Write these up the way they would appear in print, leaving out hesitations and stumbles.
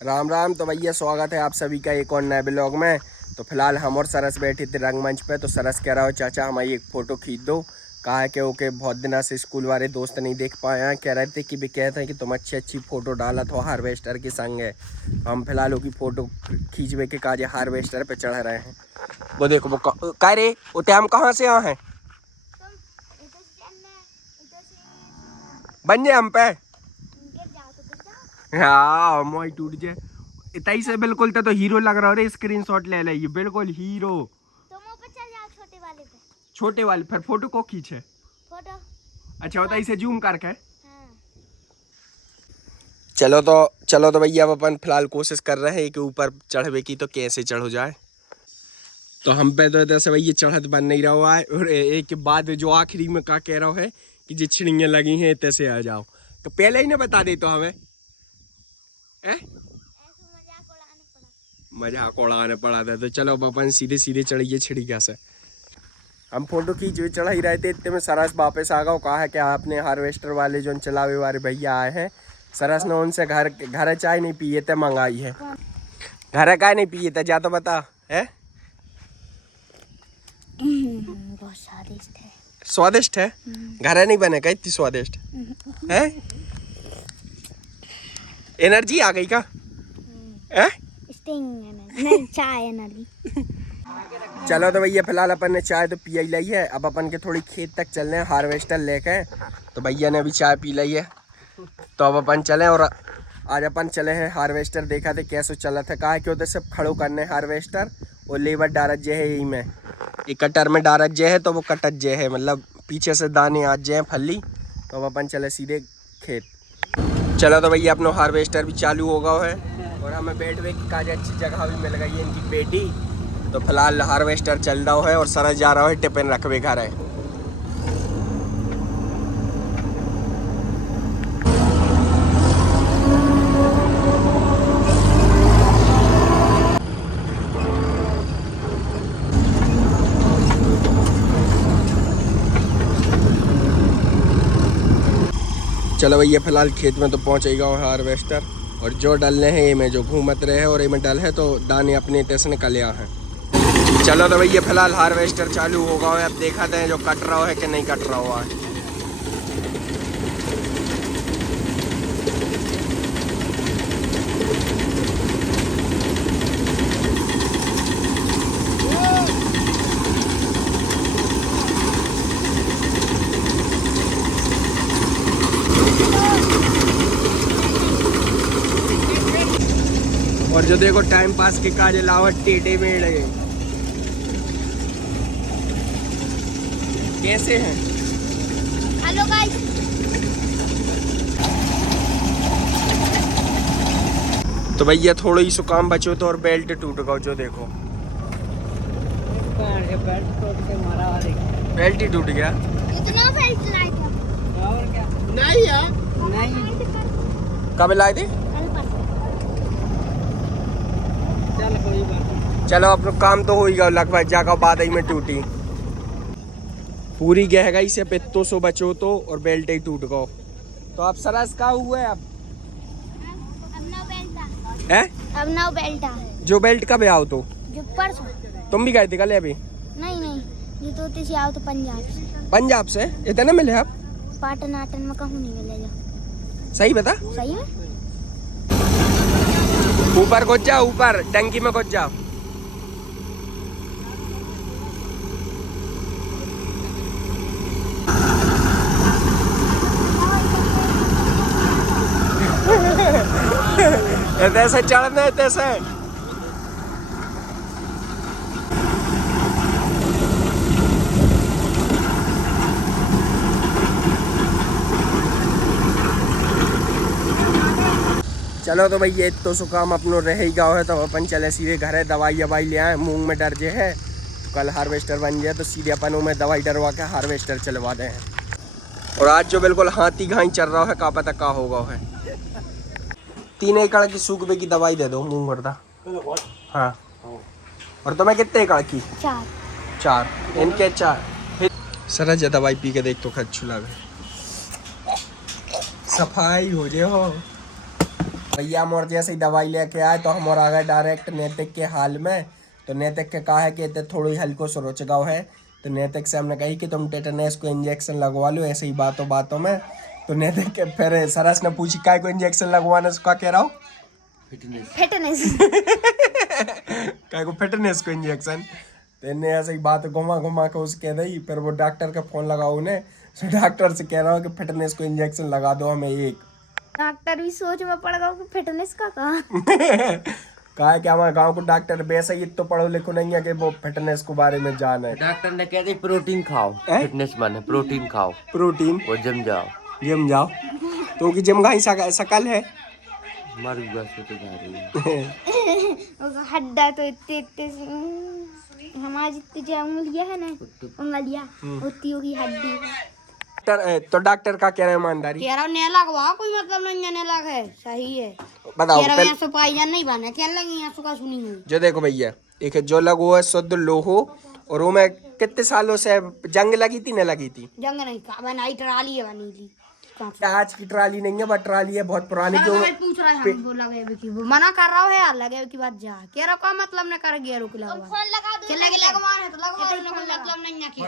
राम राम। तो भैया स्वागत है आप सभी का एक और नए ब्लॉग में। तो फिलहाल हम और सरस बैठे थे रंगमंच पे। तो सरस कह रहा हो चाचा हमारी एक फ़ोटो खींच दो। कहा है कि ओके, बहुत दिन से स्कूल वाले दोस्त नहीं देख पाए हैं। कह रहे थे कि भी कहते हैं कि तुम अच्छी अच्छी फ़ोटो डाला तो हार्वेस्टर के संग है। हम फिलहाल की फ़ोटो खींचवे के काजे हार्वेस्टर पे चढ़ रहे हैं। वो देखो वो कह रे उते हम कहाँ से आए हैं बन जाए हम पे। हाँ मोई टूट जाए इतनी से बिल्कुल तो हीरो लग रहा है। स्क्रीनशॉट ले ले, ये बिल्कुल हीरो। तुम ऊपर चल जाओ छोटे वाले पे। छोटे वाले फिर फोटो को खींचे फोटो अच्छा होता है इसे जूम करके। हाँ। चलो तो भैया अब अपन फिलहाल कोशिश कर रहे हैं कि ऊपर चढ़वे की तो कैसे चढ़ जाए। तो हम पे तो ऐसे भैया चढ़त बन नहीं रहा है। और एक के बाद जो आखिरी में क्या कह रहा है कि जो छिड़ियाँ लगी हैं तैसे आ जाओ। तो पहले ही ना बता दे तो हमें मजाक उड़ाने पड़ा था। तो चलो अपन सीधे सीधे चढ़िए छिड़िया से। हम फोटो खींच चढ़ा ही रहे थे, इतने में सरस वापस आ गया। कहा है कि आपने हार्वेस्टर वाले जो चलावे वाले भैया आए हैं। सरस ने उनसे घर चाय नहीं पिए थे मंगाई है। घर का नहीं पिए थे, जा तो बता है। बहुत स्वादिष्ट है। स्वादिष्ट है? घर नहीं बने का इतनी स्वादिष्ट है? एनर्जी आ गई का है? नहीं चाय एनर्जी। चलो तो भैया फिलहाल अपन ने चाय तो पिया ही ली है। अब अपन के थोड़ी खेत तक चल रहे हैं हार्वेस्टर लेके। तो भैया ने भी चाय पी ली है। तो अब अपन चले और आज अपन चले हैं हार्वेस्टर देखा थे कैसे चला था। कहा कि उधर सब खड़ो करने हार्वेस्टर और लेबर डारत जे है यही में एक कटर में डारत जे है। तो वो कटत जे है मतलब पीछे से दाने आज जे हैं फली। तो अब अपन चले सीधे खेत। चलो तो भैया अपना हार्वेस्टर भी चालू हो गया है और हमें बैठने की काज अच्छी जगह भी मिल गई है इनकी बेटी। तो फिलहाल हार्वेस्टर चल रहा है और सरस जा रहा है टिफिन रखवे घर है। चलो भैया फिलहाल खेत में तो पहुंच ही गया हार्वेस्टर। और जो डलने हैं ये में जो घूमत रहे हैं और ये में डल है तो दाने अपने तेज निकल हैं। चलो तो भैया फिलहाल हार्वेस्टर चालू हो गया है। अब देखा था जो कट रहा है कि नहीं कट रहा हुआ है। और जो देखो टाइम पास के काज लावट टेढ़े में लगे कैसे हैं। Hello guys. तो भैया थोड़ा ही सुकाम बचो तो और बेल्ट टूट गया। जो देखो बेल्ट ही टूट गया। इतना बेल्ट लाए थे और क्या? नहीं यार नहीं। कब लाए थे? चलो अपना काम तो हो ही गया लगभग जाकर बाद ही में टूटी पूरी गहराई से पित्तों सो बचो तो और बेल्ट ही टूट गो। तो अब सरस का हुआ है अब नौ बेल्ट है। अब नौ बेल्ट है। जो बेल्ट कब आओ तो जो परसों तुम भी गए थे कल अभी? नहीं ये तो तीसरी आओ तो पंजाब से इतने मिले आप? पाटन आटन में कहूँ नहीं मिलेगा। सही बता। सही है। ऊपर घुस जाओ, ऊपर टंकी में घुस जाओ। ऐसे चढ़ना है तैसे। चलो तो भैया तो सुकाम अपनो रह ही गाँव है। तो अपन चले सीधे घर है दवाई ववाई ले आए। मूंग में डर जे है तो कल हार्वेस्टर बन जाए तो सीधे अपन में दवाई डरवा के हार्वेस्टर चलवा दे हैं। और आज जो बिल्कुल हाथी घाई चल रहा है का पता का होगा है। 3 एकड़ की सूखबे की दवाई दे दो मूंग भरता। हाँ और तुम्हें कितने एकड़ की? 4 इनके 4। सरस दवाई पी के देख तो खच्चू लगे। सफाई हो जे हो भैया हम और जैसे ही दवाई लेके आए तो हम और आ गए डायरेक्ट नैतिक के हाल में। तो नैतिक के कहा है कि इतने थोड़ी हल्को से रुचगाव है। तो नैतिक से हमने कही कि तुम टेटनस को इंजेक्शन लगवा लो ऐसे ही बातों बातों में। तो नैतिक के फिर सरस ने पूछी काय को इंजेक्शन लगवाना, उसका कह रहा हूँ फिटनेस काय को फिटनेस को इंजेक्शन। तो इन्हें ऐसे ही बात घुमा घुमा के उसके दी। फिर वो डॉक्टर का फोन लगाओ उन्हें, तो डॉक्टर से कह रहा हूँ कि फिटनेस को इंजेक्शन लगा दो हमें एक। डॉक्टर भी सोच में पड़ गया कि फिटनेस का कहा। कहा है कि हमारे गांव को डॉक्टर वैसे ही तो पढ़ो लिखो नहीं है कि वो फिटनेस के बारे में जान है। डॉक्टर ने कह दी प्रोटीन खाओ, फिटनेस माने प्रोटीन खाओ प्रोटीन और जिम जाओ। जिम जाओ तो कि जिम का ही शकल है। मर गया से तो जा रही है। उसका हड्डा तो इतने इतने हमारी जितनी जो उंगलियां है ना, उंगलियां उतनी होगी हड्डी। तो डॉक्टर का क्या है ईमानदारी? कह रहा हूँ नेला लगवा, कोई मतलब नहीं है, नेला है सही है। बताओ कह रहा हूँ पहले यहाँ से पाईजान नहीं बने, क्या लगी यहाँ सुखा सुनी हुई। जो देखो भैया, एक है जो लगो है शुद्ध लोहो, और वो में कितने सालों से जंग लगी थी न लगी थी? जंग नहीं का बनाई, ट्राली है बनी थी। आज की ट्राली नहीं है बट ट्राली है बहुत पुरानी। जो पूछ रहा है हमको लगे कि वो मना कर रहा है यार, लगे की बात जा कह रहा का मतलब न कर गया रुक लगवा के लगे लगवाना है तो लगवा, मतलब नहीं है कि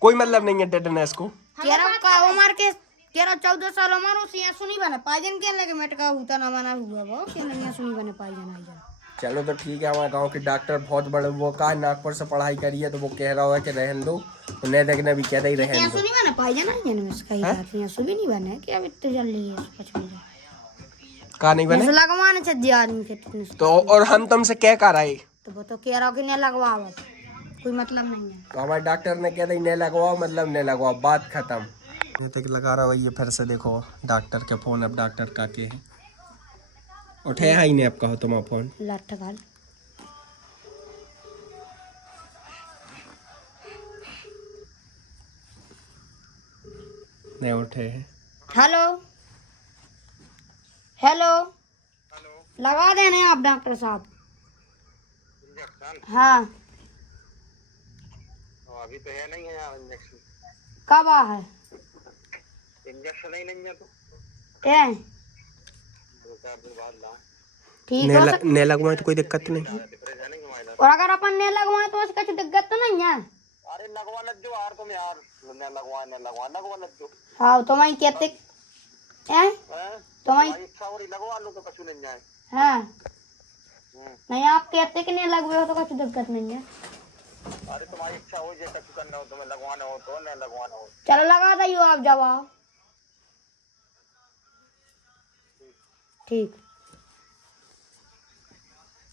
कोई मतलब नहीं है टेटनस को। कह रहा का उम्र के कह रहा 14 साल उम्र उसी यहाँ सुनी बने पाईजन के लगे मेटका होता ना मना हुआ वो क्या नहीं यहाँ सुनी बने पाईजन आई जा। चलो तो ठीक है, हमारे गांव के डॉक्टर बहुत बड़े वो का नागपुर से पढ़ाई करी है तो वो कह रहा है कि रहन दो। तो नहीं देखने भी कहता ही रहन यहाँ दो। सुनी बने पाईजन आई जाने में इसका ही बात यहाँ सुनी नहीं बने कि अब इतने जल्दी है इसका छोड़ कहा नहीं बने लगवाने चाहिए आदमी के तो, और हम तुमसे क्या कर रहे? तो वो तो कह रहा हो कि नहीं लगवाओ, कोई मतलब नहीं है। तो हमारे डॉक्टर ने कहता ही नहीं लगवाओ मतलब नहीं लगवाओ, बात खत्म। तक लगा रहा है ये फिर से देखो डॉक्टर के फोन। अब डॉक्टर का के उठे ही नहीं आपका हो तुम्हारा फोन लट गाल नहीं उठे हैं। हेलो हेलो लगा देने आप डॉक्टर साहब। हाँ अभी तो है नहीं है यार इंजेक्शन। कब आ है इंजेक्शन ही नहीं है तो क्या 2-4 दिन बाद ला। ठीक है नहीं लगवाए तो कोई दिक्कत नहीं। डिप्रेशन नहीं हमारा। और अगर अपन ने लगवाए तो उसका कुछ दिक्कत तो नहीं है। अरे लगवा लग जो यार तुम यार न लगवा लगवा लग जो। हाँ तो मैं कहते हैं तो मैं इच्छा हो रही लगवा लो तो कछु नहीं जाए। हाँ नहीं आप कहते कि नहीं लगवे हो तो कुछ दिक्कत नहीं है। अरे तुम्हारी इच्छा हो जाए कछु करना हो तुम्हें लगवाना हो तो न लगवाना हो। चलो लगा दो आप जवाब। ठीक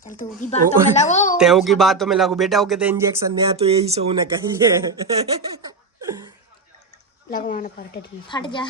चल तो की बातों में लगो तेओ की बातों में लगो बेटा, वो कहते इंजेक्शन नहीं तो यही से उन्हें कहिए लगवाना पड़ता फट जा।